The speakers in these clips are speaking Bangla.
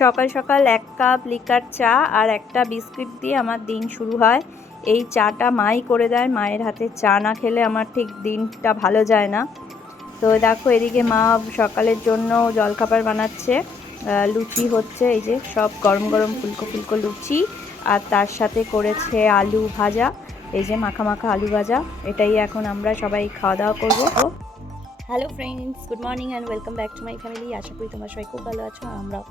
সকাল সকাল এক কাপ লিকার চা আর একটা বিস্কিট দিয়ে আমার দিন শুরু হয়। এই চাটা মাই করে দেয়। মায়ের হাতে চা না খেলে আমার ঠিক দিনটা ভালো যায় না। তো দেখো, এদিকে মা সকালের জন্য জলখাবার বানাচ্ছে। লুচি হচ্ছে, এই যে সব গরম গরম ফুলকো ফুলকো লুচি। আর তার সাথে করেছে আলু ভাজা, এই যে মাখা মাখা আলু ভাজা। এটাই এখন আমরা সবাই খাওয়া দাওয়া করব। Hello friends good morning and welcome back to my family আশা করি তোমরা সবাই খুব ভালো আছো, আমরাও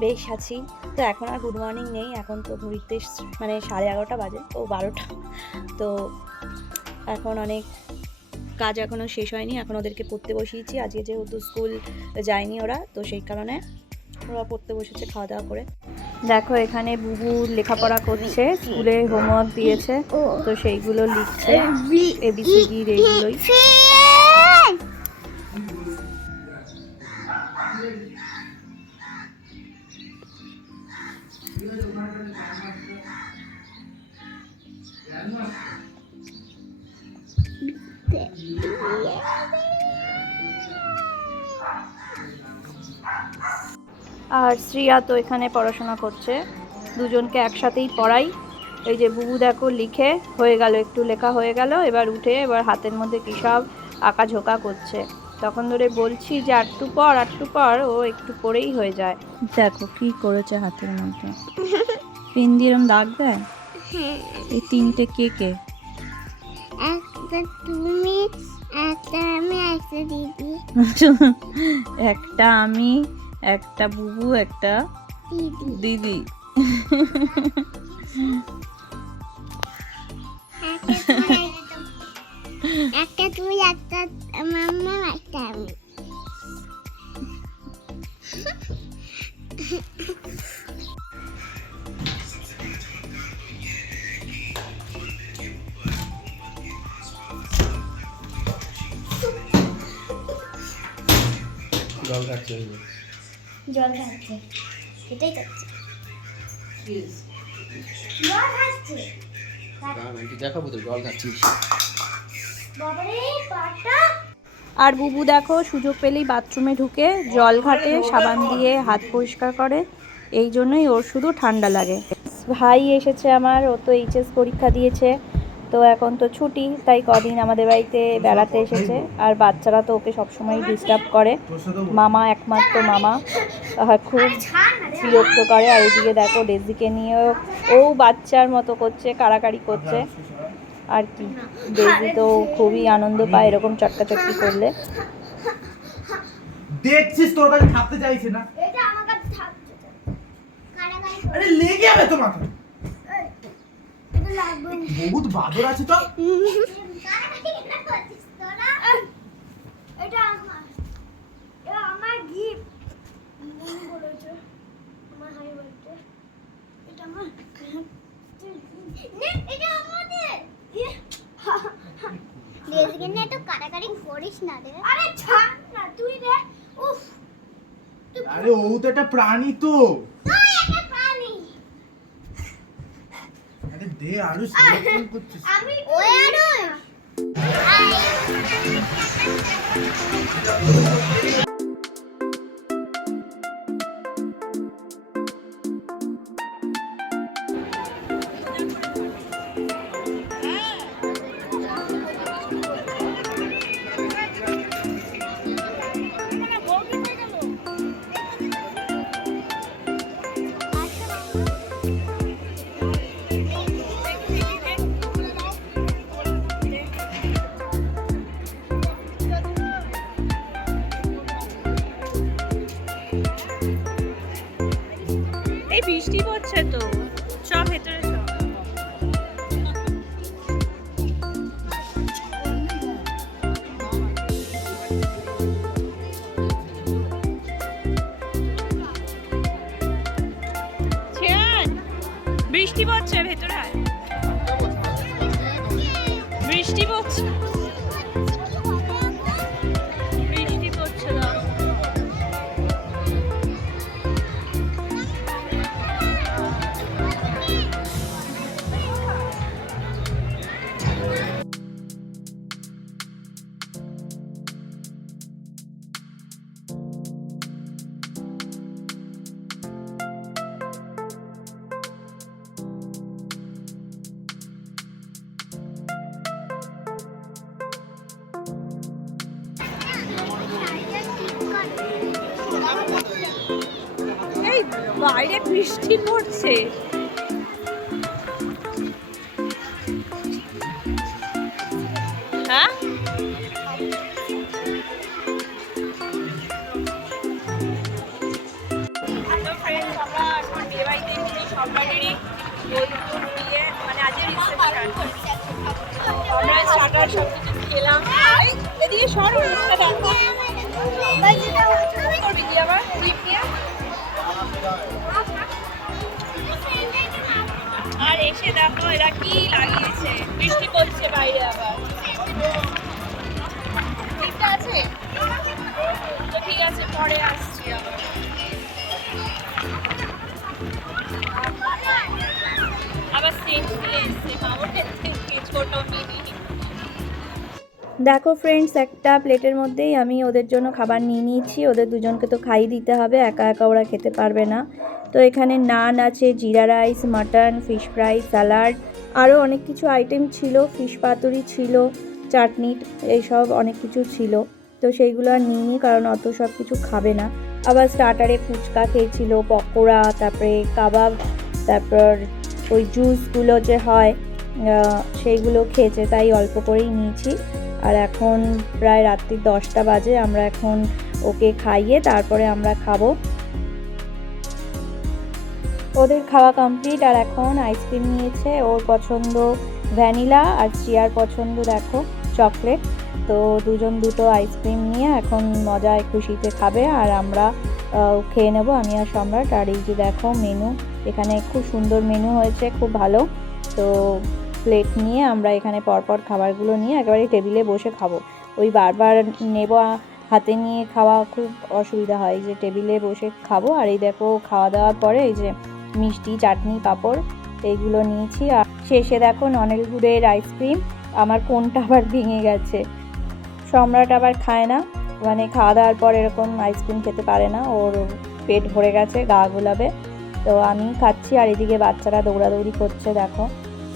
বেশ আছি। তো এখন আর গুড মর্নিং নেই, এখন তো ঘড়িতে স- মানে সাড়ে এগারোটা বাজে ও বারোটা। তো এখন অনেক কাজ এখনও শেষ হয়নি, এখন ওদেরকে পড়তে বসিয়েছি। আজকে যেহেতু স্কুল যায়নি ওরা, তো সেই কারণে ওরা পড়তে বসেছে খাওয়া দাওয়া করে। দেখো, এখানে বুবু লেখাপড়া করছে, স্কুলে হোমওয়ার্ক দিয়েছে, তো সেইগুলো লিখছে এবিসিডির এইগুলোই আর শ্রিয়া তো এখানে পড়াশোনা করছে। দুজনকে একসাথেই পড়াই। এই যে বুবু দেখো লিখে হয়ে গেল একটু লেখা হয়ে গেল এবার উঠে এবার হাতের মধ্যে কী সব আঁকাঝোঁকা করছে। তখন ধরে বলছি যে আটটু পর আটটু পর ও একটু পরেই হয়ে যায়। দেখো কি করেছে হাতের মধ্যে। পেন দিয়ে এরম দাগ দেয়? এই তিনটে কে কে? একটা তুমি একটা আমি একটা দিদি। একটা আমি একটা বুবু একটা দিদি। দিদি। একটা তুমি একটা তুমি একটা মাম্মা একটা আমি। জল খাচ্ছে জল খাচ্ছে। এটাই খাচ্ছে জল খাচ্ছে। দেখাবো তো জল খাচ্ছিস আর বুবু দেখো সুযোগ পেলেই বাথরুমে ঢুকে জল ঘাটে সাবান দিয়ে হাত পরিষ্কার করে। এই জন্যই ওর শুধু ঠান্ডা লাগে। ভাই এসেছে আমার ও তো এইচএস পরীক্ষা দিয়েছে। তো এখন তো ছুটি তাই কদিন আমাদের বাড়িতে বেড়াতে এসেছে। আর বাচ্চারা তো ওকে সবসময় ডিস্টার্ব করে। মামা একমাত্র মামা আহ, খুব বিরক্ত করে। আর এদিকে দেখো ডেজিকে নিয়েও ও বাচ্চার মতো করছে কাড়াকাড়ি করছে। আর কি ডেজি তো খুবই আনন্দ পায় এরকম চটকাচটকি করলে। দেখছিস তোর কাছে থাকতে চাইছে না? এটা আমার কাছে থাকছে। আরে লেগে যাবে তো মাথা বহুত বাদর আছে তো। কারাগারি কেন করছিস তোরা এটা আমার। এটা আমার গিফট বলেছে। আমার হাই বার্থডে এটা আমার নে এটা আমাদের। লেজকে না একটু কারাগারি করিস না রে। আরে ছাড় না তুই রে। উফ। তুই আরে ও তো একটা প্রাণী তো তুই একটা প্রাণী আরে দে আরও সিরিয়াস করছিস। আমি ওই আরও। বৃষ্টি পড়ছে তো। সব ভেতরে বৃষ্টি পড়ছে বাইরে বৃষ্টি পড়ছে। হ্যাঁ? দিয়ে মানে আজকে রিসেপশন আমরা স্টার্টার সব কিছু খেলাম। এই, এদিকে সরো এটা দেখো। করবি কি আবার? দেখো এরা কি লাগিয়েছে? বৃষ্টি পড়ছে বাইরে আবার। ঠিক আছে? তো ঠিক আছে, পরে আসছি আবার। আবার সেম নিয়ে এসছে মামুর ছোটো দেখো ফ্রেন্ডস একটা প্লেটের মধ্যেই আমি ওদের জন্য খাবার নিয়ে নিয়েছি। ওদের দুজনকে তো খাইয়ে দিতে হবে, একা একা ওরা খেতে পারবে না। তো এখানে নান আছে, jeera rice mutton fish fry salad আরও অনেক কিছু আইটেম ছিল। ফিশ পাতুরি ছিল, চাটনি, এইসব অনেক কিছু ছিল। তো সেইগুলো আর নিইনি, কারণ অত সব কিছু খাবে না। আবার স্টার্টারে ফুচকা খেয়েছিল, পকোড়া, তারপরে কাবাব, তারপর ওই জুসগুলো যে হয় সেইগুলো খেয়েছে, তাই অল্প করেই নিয়েছি। আর এখন প্রায় রাত্রি দশটা বাজে, আমরা এখন ওকে খাইয়ে তারপরে আমরা খাব। ওদের খাওয়া কমপ্লিট আর এখন আইসক্রিম নিয়েছে, ওর পছন্দ ভ্যানিলা আর চিয়ার পছন্দ দেখো চকলেট তো দুজন দুটো আইসক্রিম নিয়ে এখন মজায় খুশিতে খাবে, আর আমরা খেয়ে নেব, আমি আর সম্রাট। আর এই যে দেখো মেনু এখানে খুব সুন্দর মেনু হয়েছে, খুব ভালো। তো প্লেট নিয়ে আমরা এখানে পরপর খাবারগুলো নিয়ে একেবারে টেবিলে বসে খাব। ওই বারবার নেব হাতে নিয়ে খাওয়া খুব অসুবিধা হয়। যে টেবিলে বসে খাব আর এই দেখো খাওয়া দাওয়ার পরে এই যে মিষ্টি, চাটনি, পাঁপড় এইগুলো নিয়েছি। আর শেষে দেখো ননেল গুড়ের আইসক্রিম আমার কোনটা আবার ভেঙে গেছে। সম্রাট আবার খায় না। মানে খাওয়া দাওয়ার পর এরকম আইসক্রিম খেতে পারে না। ওর পেট ভরে গেছে, গা গোলাবে। তো আমি খাচ্ছি আর এদিকে বাচ্চারা দৌড়াদৌড়ি করছে, দেখো।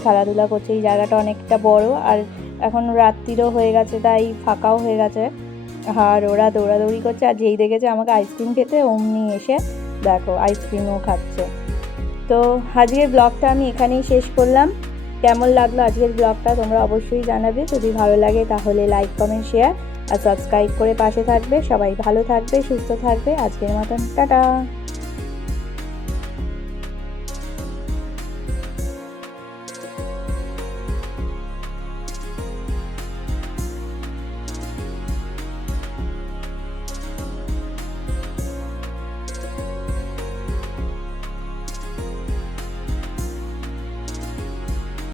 খেলাধুলা করছে, এই জায়গাটা অনেকটা বড় আর এখন রাত্রিরও হয়ে গেছে, তাই ফাঁকাও হয়ে গেছে। আর ওরা দৌড়াদৌড়ি করছে আর যেই দেখেছে আমাকে আইসক্রিম খেতে, অমনি এসে দেখো আইসক্রিমও খাচ্ছে। তো আজকের ব্লগটা আমি এখানেই শেষ করলাম। কেমন লাগল আজকের ব্লগটা তোমরা অবশ্যই জানাবে। যদি ভালো লাগে তাহলে লাইক কমেন্ট শেয়ার আর সাবস্ক্রাইব করে পাশে থাকবে। সবাই ভালো থাকবে, সুস্থ থাকবে। আজকের মতন, টাটা।